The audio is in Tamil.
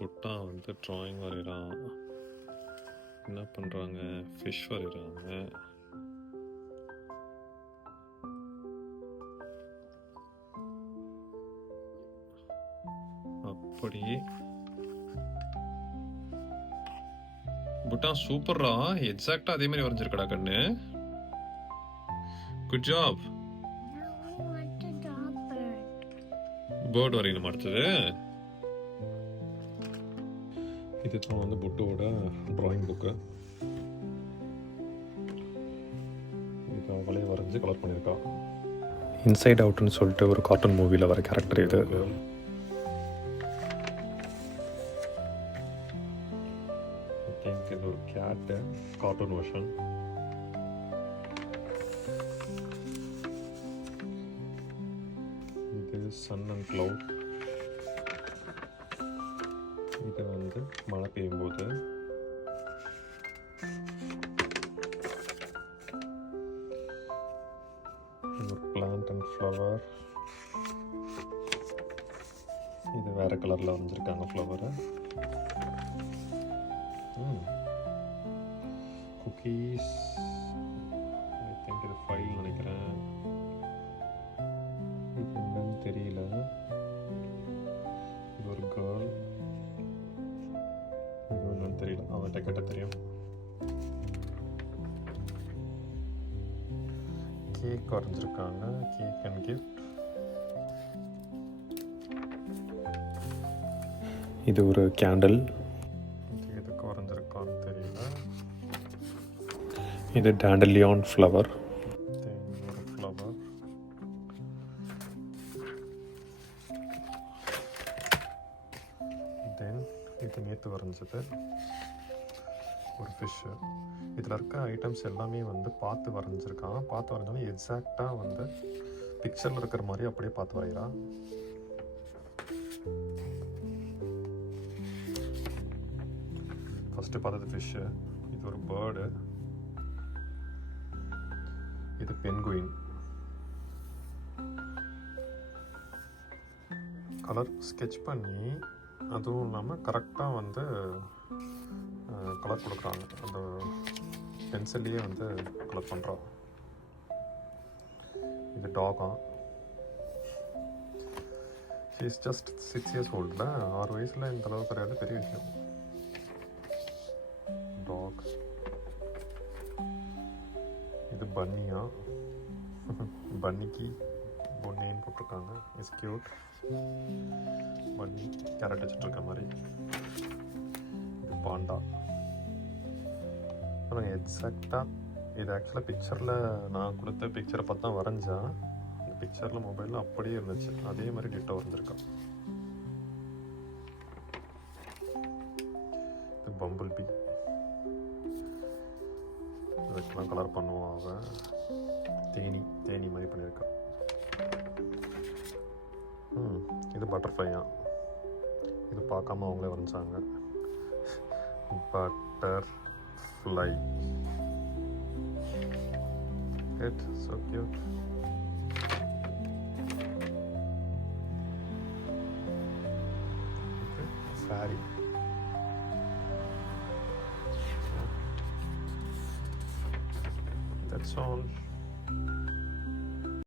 புட்டா வந்து ட்ராயிங் வரைகிறான். என்ன பண்ணுறாங்க? ஃபிஷ் வரைகிறாங்க. அப்படியே புட்டா சூப்பர்ரா, எக்ஸாக்டா அதே மாதிரி வரைஞ்சிருக்கடா கண்ணு. Good job. பேர்ட் வரையணும் அடுத்தது. இதுதான் வந்து புட்டோட ட்ராயிங் புக்கு. இது அவளே வரைஞ்சி கலர் பண்ணியிருக்கா. இன்சைட் அவுட்னு சொல்லிட்டு ஒரு கார்ட்டூன் மூவியில் வர கேரக்டர் இது. ஐ திங்க் இது ஒரு கேட்டு கார்ட்டூன் வெர்ஷன். இது சன் அண்ட் கிளவுட். இது வந்து மழை பெய்யும் போது. ஒரு பிளான்ட் அண்ட் ஃப்ளவர். இது வேற கலர்ல வரைஞ்சிருக்காங்க ஃப்ளவரை. குக்கீஸ். ஐ திங்க் இது ஃபைல் நினைக்கிறேன். இது என்னன்னு தெரியல. இது ஒரு கேர்ள். இது என்னன்னு தெரியல, அவன்கிட்ட கேட்ட தெரியும். கேக் வரைஞ்சிருக்காங்க. Cake and gift. இது ஒரு கேண்டில். இது எதுக்கு வரைஞ்சிருக்கான்னு தெரியல. இது டேண்டலியான் ஃப்ளவர். ஒரு ஃப்ளவர். தென் இது நேற்று வரைஞ்சது ஒரு ஃபிஷ்ஷு. இதில் இருக்க ஐட்டம்ஸ் எல்லாமே வந்து பார்த்து வரைஞ்சிருக்கான். பார்த்து வரைஞ்சாலும் எக்ஸாக்டாக வந்து பிக்சரில் இருக்கிற மாதிரி அப்படியே பார்த்து வரைகிறான். ஃபஸ்ட்டு பார்த்தது ஃபிஷ்ஷு. இது ஒரு பேர்டு. இது பென்குயின். கலர் ஸ்கெட்ச் பண்ணி அதுவும் இல்லாமல் கரெக்டாக வந்து கலர் கொடுக்குறாங்க. அந்த பென்சில்லையே வந்து கலர் பண்ணுறான். இது டாகா. She is just 6 years old. 6 வயசில் இந்த அளவுக்கு கிடையாது, பெரிய விஷயம். டாக். இது பன்னியா. பன்னிக்கு பொன்னேன்னு போட்டிருக்காங்க. Is cute. பன்னி கேரட் வச்சுட்ருக்க மாதிரி. இது பாண்டா. ஆனால் எக்ஸாக்டாக இது ஆக்சுவலாக பிக்சரில் நான் கொடுத்த பிக்சரை பார்த்து தான் வரைஞ்சேன். அந்த பிக்சரில் மொபைலில் அப்படியே இருந்துச்சு, அதே மாதிரி டிட்டோ வரைஞ்சிருக்கான். இது பம்பிள் பீ. இதுக்கெல்லாம் கலர் பண்ணுவான் அவன். தேனி மாதிரி பண்ணியிருக்கான். இது பட்டர்ஃப்ளையா. இது பார்க்காம அவங்களே வரைஞ்சாங்க. Butterfly. It's so cute. Okay, fairy. That's all.